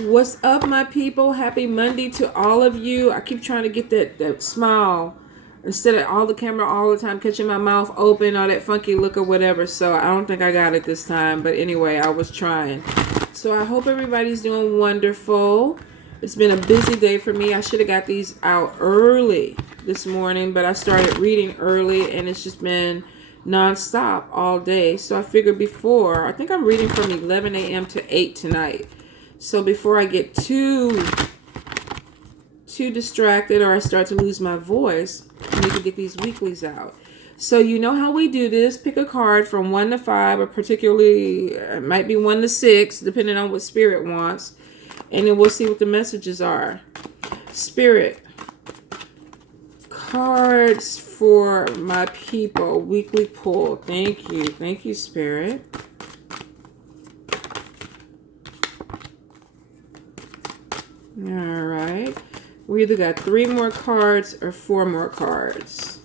What's up, my people? Happy Monday to all of you. I keep trying to get that smile instead of all the camera all the time catching my mouth open, all that funky look or whatever. So I don't think I got it this time. But anyway, I was trying. So I hope everybody's doing wonderful. It's been a busy day for me. I should have got these out early this morning, but I started reading early and it's just been nonstop all day. So I figured I think I'm reading from 11 a.m. to 8 tonight. So before I get too distracted or I start to lose my voice, I need to get these weeklies out. So you know how we do this. Pick a card from 1 to 5, or particularly it might be 1 to 6, depending on what Spirit wants. And then we'll see what the messages are. Spirit, cards for my people, weekly pull. Thank you. Thank you, Spirit. All right. We either got 3 more cards or 4 more cards.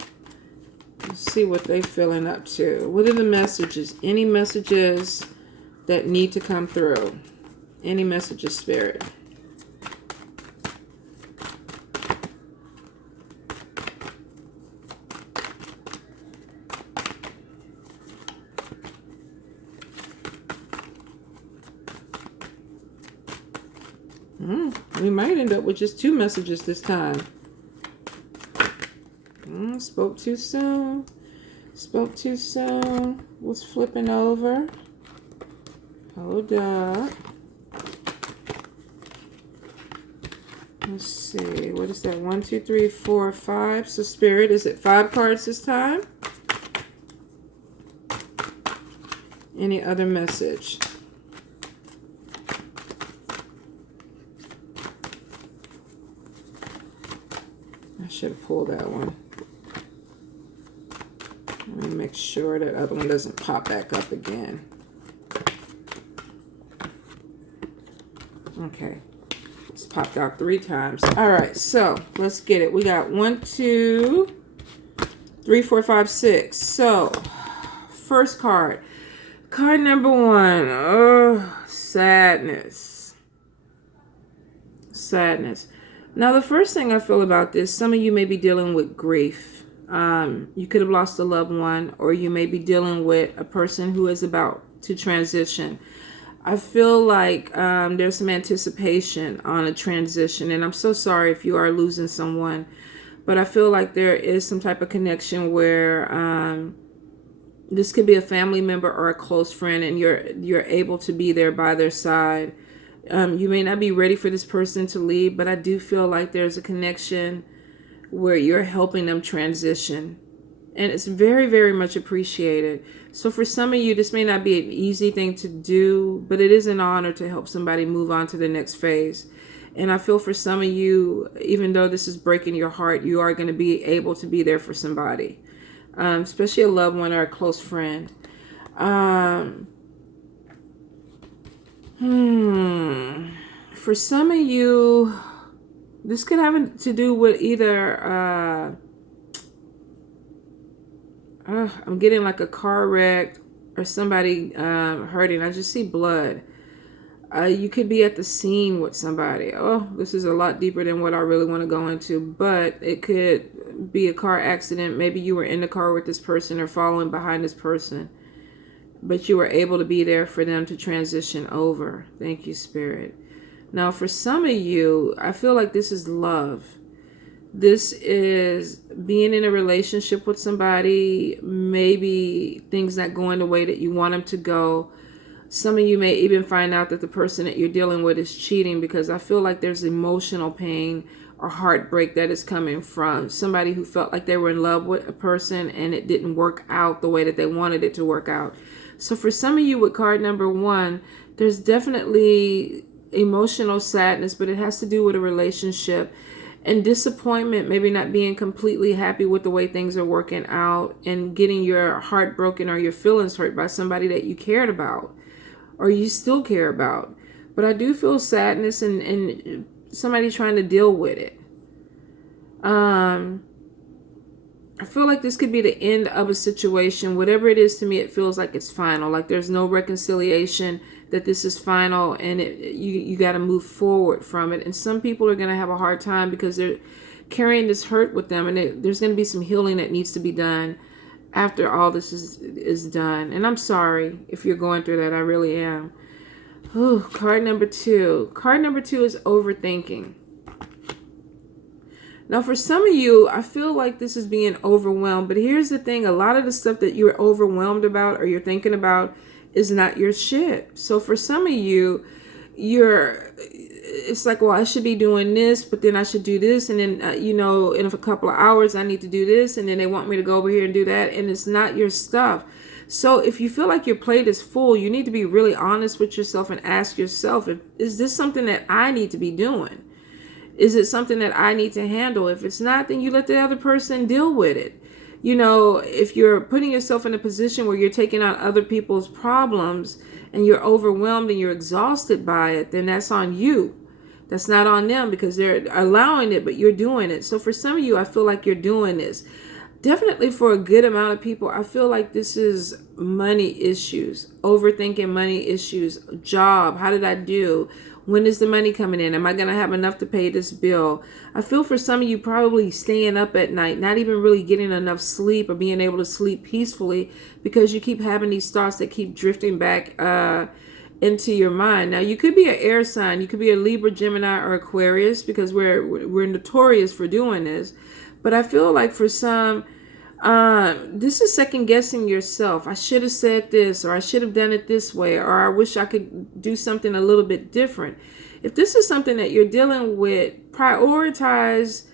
Let's see what they're feeling up to. What are the messages? Any messages that need to come through? Any messages, Spirit? We might end up with just 2 messages this time. Spoke too soon. Spoke too soon. Was flipping over. Hold up. Let's see. What is that? 1, 2, 3, 4, 5. So Spirit, is it 5 cards this time? Any other message? I should have pulled that one. Let me make sure that other one doesn't pop back up again. Okay. It's popped out 3 times. All right, so let's get it. We got 1, 2, 3, 4, 5, 6. So, first card. Card number 1. Oh, sadness. Sadness. Now, the first thing I feel about this, some of you may be dealing with grief. You could have lost a loved one, or you may be dealing with a person who is about to transition. I feel like there's some anticipation on a transition, and I'm so sorry if you are losing someone, but I feel like there is some type of connection where this could be a family member or a close friend, and you're able to be there by their side. You may not be ready for this person to leave, but I do feel like there's a connection where you're helping them transition. And it's very, very much appreciated. So for some of you, this may not be an easy thing to do, but it is an honor to help somebody move on to the next phase. And I feel for some of you, even though this is breaking your heart, you are going to be able to be there for somebody, especially a loved one or a close friend. For some of you, this could have to do with either, I'm getting like a car wreck or somebody hurting. I just see blood. You could be at the scene with somebody. Oh, this is a lot deeper than what I really want to go into, but it could be a car accident. Maybe you were in the car with this person or following behind this person, but you were able to be there for them to transition over. Thank you, Spirit. Now, for some of you, I feel like this is love. This is being in a relationship with somebody, maybe things not going the way that you want them to go. Some of you may even find out that the person that you're dealing with is cheating, because I feel like there's emotional pain or heartbreak that is coming from somebody who felt like they were in love with a person and it didn't work out the way that they wanted it to work out. So for some of you with card number 1, there's definitely emotional sadness, but it has to do with a relationship and disappointment, maybe not being completely happy with the way things are working out and getting your heart broken or your feelings hurt by somebody that you cared about or you still care about. But I do feel sadness and somebody trying to deal with it. I feel like this could be the end of a situation. Whatever it is, to me, it feels like it's final. Like there's no reconciliation. that this is final, and you got to move forward from it. And some people are going to have a hard time because they're carrying this hurt with them, and there's going to be some healing that needs to be done after all this is done. And I'm sorry if you're going through that. I really am. Ooh, card number 2. Card number 2 is overthinking. Now, for some of you, I feel like this is being overwhelmed. But here's the thing. A lot of the stuff that you're overwhelmed about or you're thinking about is not your shit. So for some of you, it's like, well, I should be doing this, but then I should do this. And then, in a couple of hours, I need to do this. And then they want me to go over here and do that. And it's not your stuff. So if you feel like your plate is full, you need to be really honest with yourself and ask yourself, is this something that I need to be doing? Is it something that I need to handle? If it's not, then you let the other person deal with it. If you're putting yourself in a position where you're taking on other people's problems and you're overwhelmed and you're exhausted by it, then that's on you. That's not on them because they're allowing it, but you're doing it. So for some of you, I feel like you're doing this. Definitely for a good amount of people, I feel like this is money issues, overthinking money issues, job. How did I do? When is the money coming in? Am I going to have enough to pay this bill? I feel for some of you probably staying up at night, not even really getting enough sleep or being able to sleep peacefully because you keep having these thoughts that keep drifting back into your mind. Now, you could be an air sign. You could be a Libra, Gemini, or Aquarius because we're notorious for doing this. But I feel like for some, this is second guessing yourself. I should have said this, or I should have done it this way, or I wish I could do something a little bit different. If this is something that you're dealing with, prioritize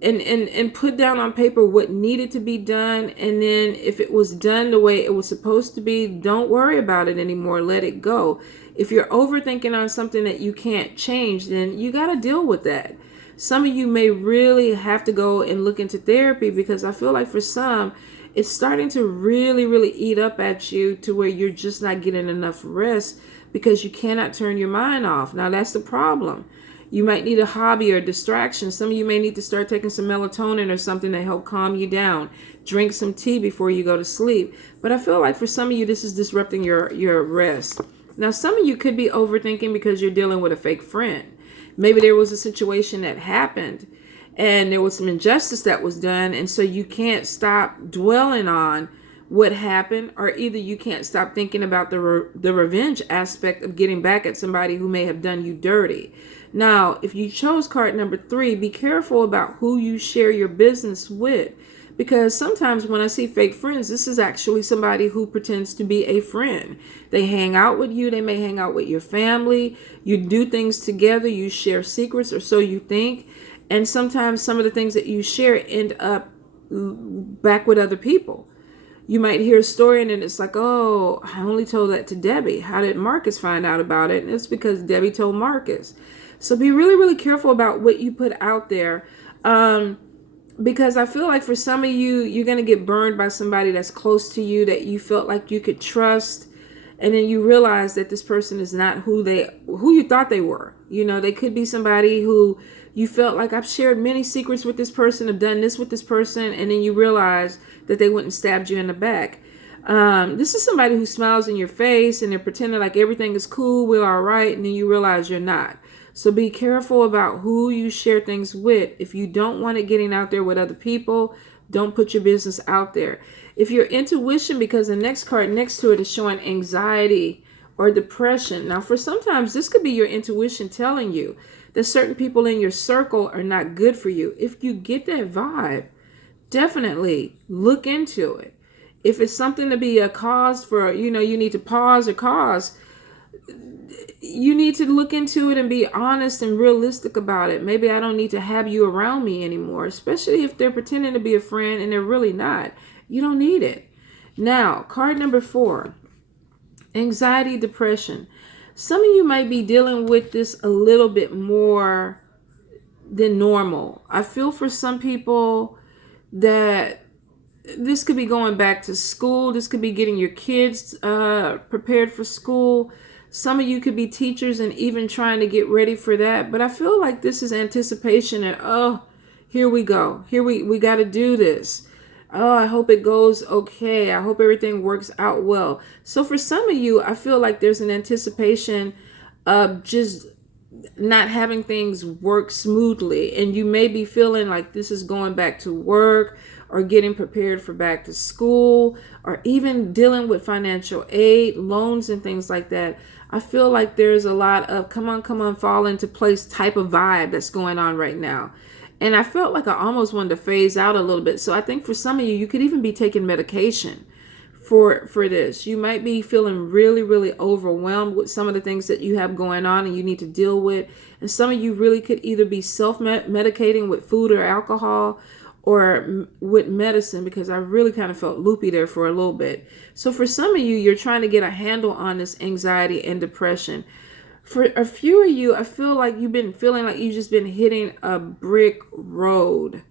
and put down on paper what needed to be done. And then if it was done the way it was supposed to be, don't worry about it anymore. Let it go. If you're overthinking on something that you can't change, then you got to deal with that. Some of you may really have to go and look into therapy because I feel like for some, it's starting to really, really eat up at you to where you're just not getting enough rest because you cannot turn your mind off. Now, that's the problem. You might need a hobby or a distraction. Some of you may need to start taking some melatonin or something to help calm you down. Drink some tea before you go to sleep. But I feel like for some of you, this is disrupting your rest. Now, some of you could be overthinking because you're dealing with a fake friend. Maybe there was a situation that happened and there was some injustice that was done. And so you can't stop dwelling on what happened, or either you can't stop thinking about the revenge aspect of getting back at somebody who may have done you dirty. Now, if you chose card number 3, be careful about who you share your business with. Because sometimes when I see fake friends, this is actually somebody who pretends to be a friend. They hang out with you. They may hang out with your family. You do things together. You share secrets, or so you think. And sometimes some of the things that you share end up back with other people. You might hear a story and then it's like, oh, I only told that to Debbie. How did Marcus find out about it? And it's because Debbie told Marcus. So be really, really careful about what you put out there. Because I feel like for some of you, you're going to get burned by somebody that's close to you that you felt like you could trust. And then you realize that this person is not who you thought they were. They could be somebody who you felt like, I've shared many secrets with this person, I've done this with this person. And then you realize that they went and stabbed you in the back. This is somebody who smiles in your face and they're pretending like everything is cool, we're all right. And then you realize you're not. So be careful about who you share things with. If you don't want it getting out there with other people, don't put your business out there. If your intuition, because the next card next to it is showing anxiety or depression. Now, for sometimes this could be your intuition telling you that certain people in your circle are not good for you. If you get that vibe, definitely look into it. If it's something to be a cause for, you need to pause or cause, you need to look into it and be honest and realistic about it. Maybe I don't need to have you around me anymore, especially if they're pretending to be a friend and they're really not. You don't need it. Now, card number 4, anxiety, depression. Some of you might be dealing with this a little bit more than normal. I feel for some people that this could be going back to school. This could be getting your kids prepared for school. Some of you could be teachers and even trying to get ready for that. But I feel like this is anticipation and, oh, here we go. Here we got to do this. Oh, I hope it goes okay. I hope everything works out well. So for some of you, I feel like there's an anticipation of just not having things work smoothly, and you may be feeling like this is going back to work or getting prepared for back to school or even dealing with financial aid, loans and things like that. I feel like there's a lot of come on, fall into place type of vibe that's going on right now. And I felt like I almost wanted to phase out a little bit. So I think for some of you, you could even be taking medication for this. You might be feeling really, really overwhelmed with some of the things that you have going on and you need to deal with. And some of you really could either be self-medicating with food or alcohol or with medicine, because I really kind of felt loopy there for a little bit. So for some of you, you're trying to get a handle on this anxiety and depression. For a few of you, I feel like you've been feeling like you've just been hitting a brick road.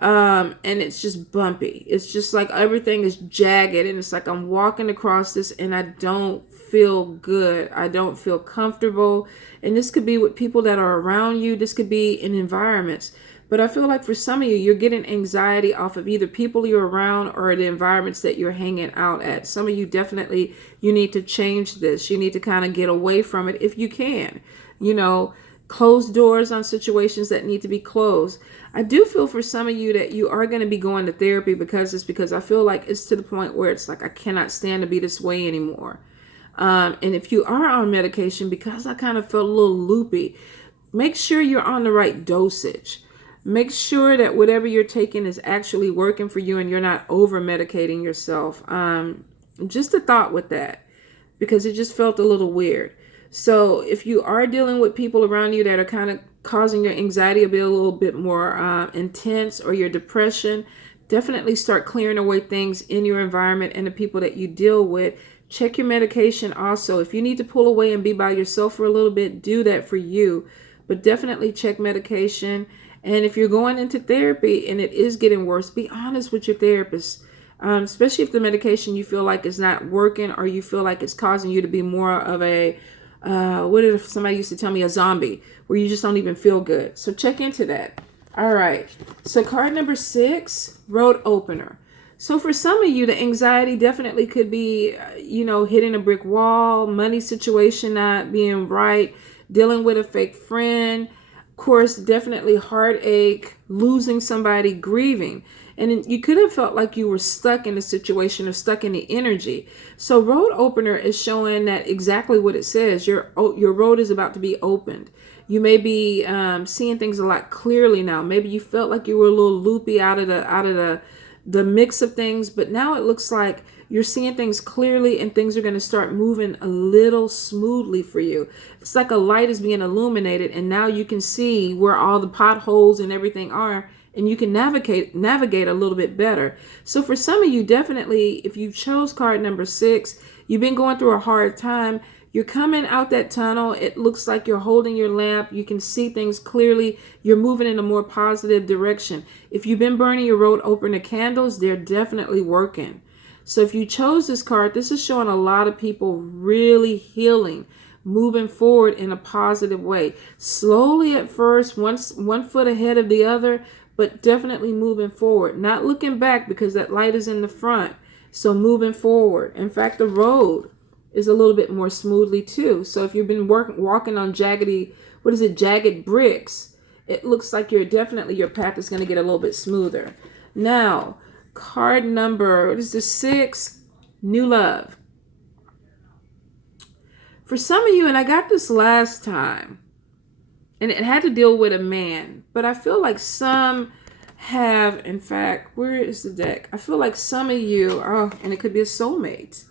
And it's just bumpy. It's just like everything is jagged, and it's like I'm walking across this and I don't feel good. I don't feel comfortable. And this could be with people that are around you. This could be in environments. But I feel like for some of you, you're getting anxiety off of either people you're around or the environments that you're hanging out at. Some of you definitely, you need to change this. You need to kind of get away from it if you can. You know, close doors on situations that need to be closed. I do feel for some of you that you are going to be going to therapy because I feel like it's to the point where it's like I cannot stand to be this way anymore. And if you are on medication, because I kind of felt a little loopy, make sure you're on the right dosage. Make sure that whatever you're taking is actually working for you and you're not over medicating yourself. Just a thought with that, because it just felt a little weird. So if you are dealing with people around you that are kind of causing your anxiety to be a little bit more intense, or your depression, definitely start clearing away things in your environment and the people that you deal with. Check your medication also. If you need to pull away and be by yourself for a little bit, do that for you. But definitely check medication. And if you're going into therapy and it is getting worse, be honest with your therapist. Especially if the medication you feel like is not working, or you feel like it's causing you to be more of a what if somebody used to tell me, a zombie, where you just don't even feel good. So check into that. All right. So card number 6, road opener. So for some of you, the anxiety definitely could be, hitting a brick wall, money situation not being right, dealing with a fake friend. Of course, definitely heartache, losing somebody, grieving. And you could have felt like you were stuck in a situation or stuck in the energy. So road opener is showing that exactly what it says. Your road is about to be opened. You may be seeing things a lot clearly now. Maybe you felt like you were a little loopy out of the mix of things, but now it looks like you're seeing things clearly and things are going to start moving a little smoothly for you. It's like a light is being illuminated, and now you can see where all the potholes and everything are, and you can navigate a little bit better. So for some of you, definitely, if you chose card number 6, you've been going through a hard time. You're coming out that tunnel. It looks like you're holding your lamp. You can see things clearly. You're moving in a more positive direction. If you've been burning your road opener candles, they're definitely working. So if you chose this card, this is showing a lot of people really healing, moving forward in a positive way. Slowly at first, one foot ahead of the other, but definitely moving forward. Not looking back, because that light is in the front. So moving forward. In fact, the road is a little bit more smoothly too. So if you've been walking on jagged bricks, it looks like your path is going to get a little bit smoother. Now, card number, 6, new love. For some of you, and I got this last time, and it had to deal with a man, but I feel like some have, in fact, where is the deck? I feel like some of you, and it could be a soulmate.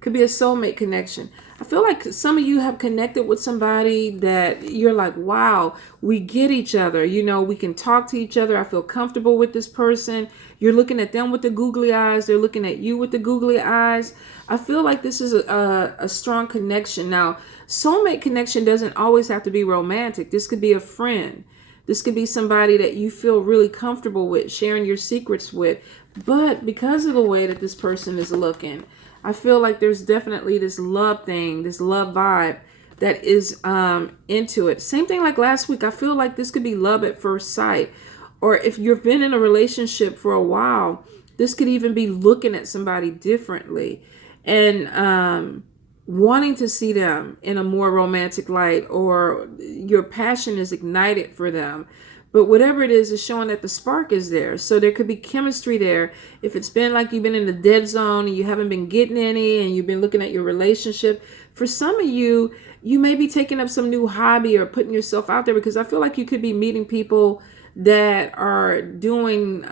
Could be a soulmate connection. I feel like some of you have connected with somebody that you're like, wow, we get each other. We can talk to each other. I feel comfortable with this person. You're looking at them with the googly eyes. They're looking at you with the googly eyes. I feel like this is a strong connection. Now, soulmate connection doesn't always have to be romantic. This could be a friend. This could be somebody that you feel really comfortable with, sharing your secrets with. But because of the way that this person is looking, I feel like there's definitely this love thing, this love vibe that is into it. Same thing like last week. I feel like this could be love at first sight. Or if you've been in a relationship for a while This could even be looking at somebody differently and wanting to see them in a more romantic light, or your passion is ignited for them. But whatever it is showing that the spark is there. So there could be chemistry there. If it's been like you've been in the dead zone and you haven't been getting any, and you've been looking at your relationship, for some of you, you may be taking up some new hobby or putting yourself out there, because I feel like you could be meeting people that are doing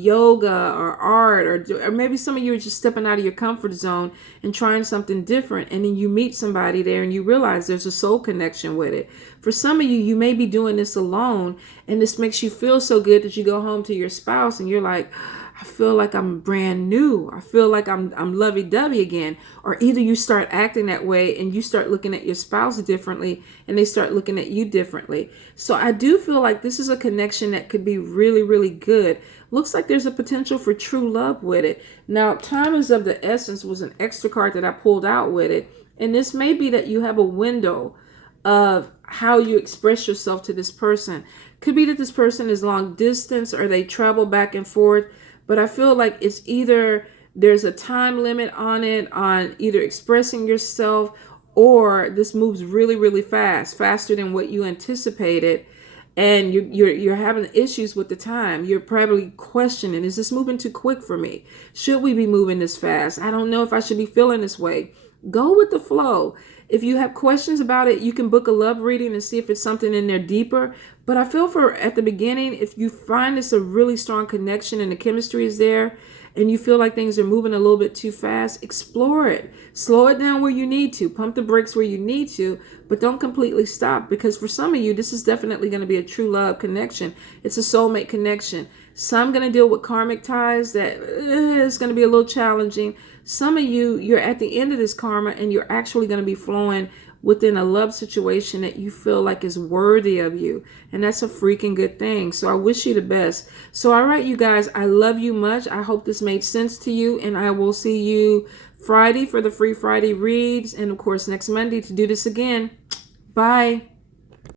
yoga or art, or maybe some of you are just stepping out of your comfort zone and trying something different, and then you meet somebody there and you realize there's a soul connection with it. For some of you, you may be doing this alone, and this makes you feel so good that you go home to your spouse and you're like, I feel like I'm brand new. I feel like I'm lovey-dovey again. Or either you start acting that way and you start looking at your spouse differently and they start looking at you differently. So I do feel like this is a connection that could be really, really good. Looks like there's a potential for true love with it. Now, time is of the essence was an extra card that I pulled out with it. And this may be that you have a window of how you express yourself to this person. Could be that this person is long distance or they travel back and forth. But I feel like it's either there's a time limit on it, on either expressing yourself, or this moves really, really fast, faster than what you anticipated. And you're having issues with the time. You're probably questioning, is this moving too quick for me? Should we be moving this fast? I don't know if I should be feeling this way. Go with the flow. If you have questions about it, you can book a love reading and see if it's something in there deeper. But I feel for at the beginning, if you find this a really strong connection and the chemistry is there, and you feel like things are moving a little bit too fast, explore it. Slow it down where you need to. Pump the brakes where you need to, but don't completely stop. Because for some of you, this is definitely going to be a true love connection. It's a soulmate connection. Some going to deal with karmic ties that is going to be a little challenging. Some of you, you're at the end of this karma and you're actually going to be flowing within a love situation that you feel like is worthy of you. And that's a freaking good thing. So I wish you the best. So all right, you guys, I love you much. I hope this made sense to you. And I will see you Friday for the free Friday reads. And of course, next Monday to do this again. Bye.